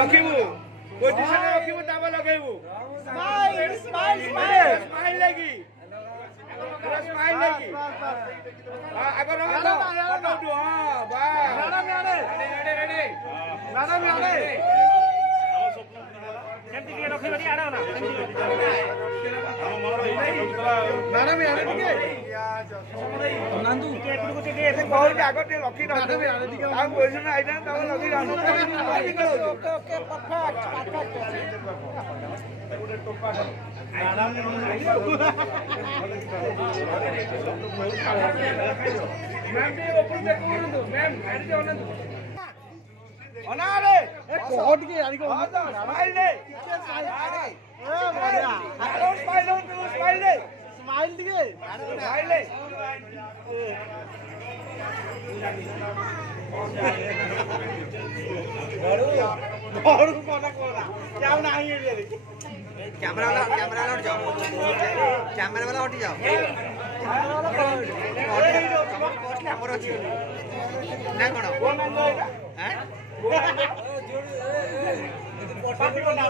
ରଖିବୁ ପୋଜିସନ ରଖିବୁ ତାପ ଲଗେଇବୁ ସ୍ମାଇଲ ସ୍ମାଇଲ ସ୍ମାଇଲ ସ୍ମାଇଲ ଲାଗି ସ୍ମାଇଲ ଲାଗି ଆଗ ରଖ ଫଟୋ ଉଠୁ ହଁ ବାସ୍ madam ready ready madam ready କେମିତି ଟିକେ ରଖିବ ଟିକେ ଆଡ ନା ମ୍ୟାଡମ ଆଡେ ଟିକେ ଅନାନ୍ତୁ ଟିକେ ଏପଟକୁ ଟିକେ ଏତେ କହୁଛି ଆଗ ଟିକେ ରଖି ରଖ ଆଉ ପୋଜିସନ ଆଇଲା ତାକୁ ଲଗେଇ ରାଉଣ୍ଡ ଓକେ ଓକେ ପରଫେକ୍ଟ ଗୋଟେ ଟୋପା ମ୍ୟାଡମ ଟିକେ ଉପରୁ ଦେଖନ୍ତୁ ମ୍ୟାମ ଆଡେ ଅନାନ୍ତୁ ଅନାରେ ଏ କୋହ ଟିକେ ଆଡି କୋ ସ୍ମାଇଲ ଦେ ଏ ବଢିଆ ସ୍ମାଇଲ ଦେ ସ୍ମାଇଲ ଟିକେ ସ୍ମାଇଲ ଦେ ବଡୁ ମନା କୋଲା ଯାଉ ନାହିଁ ଏରିଆରେ कैमरा वाला हट जाओ कैमरा वाला हट जाओ कैमरा अच्छी ना कौन हैं पार्टी को ना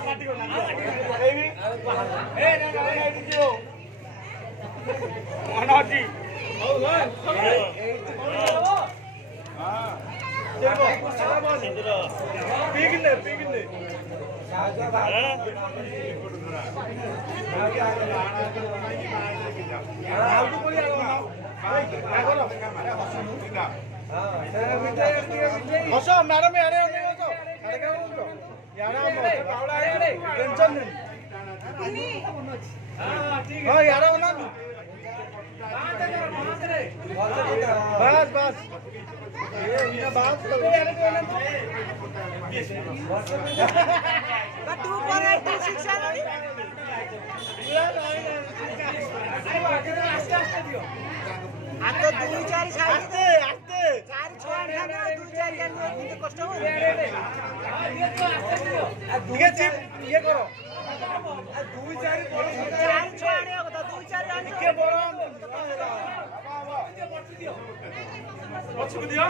ए ना दियो मन अछि हां पिगले हस मैडम यारे टेंशन नहीं हाँ यार बना बस बस बात आगे 2-4 साइड आस्ते 4-6 2-4 कष्ट हो ये चिप ये करो 2-4 4-6 आने কথা 2-4 आने के बड़ पछुक दियो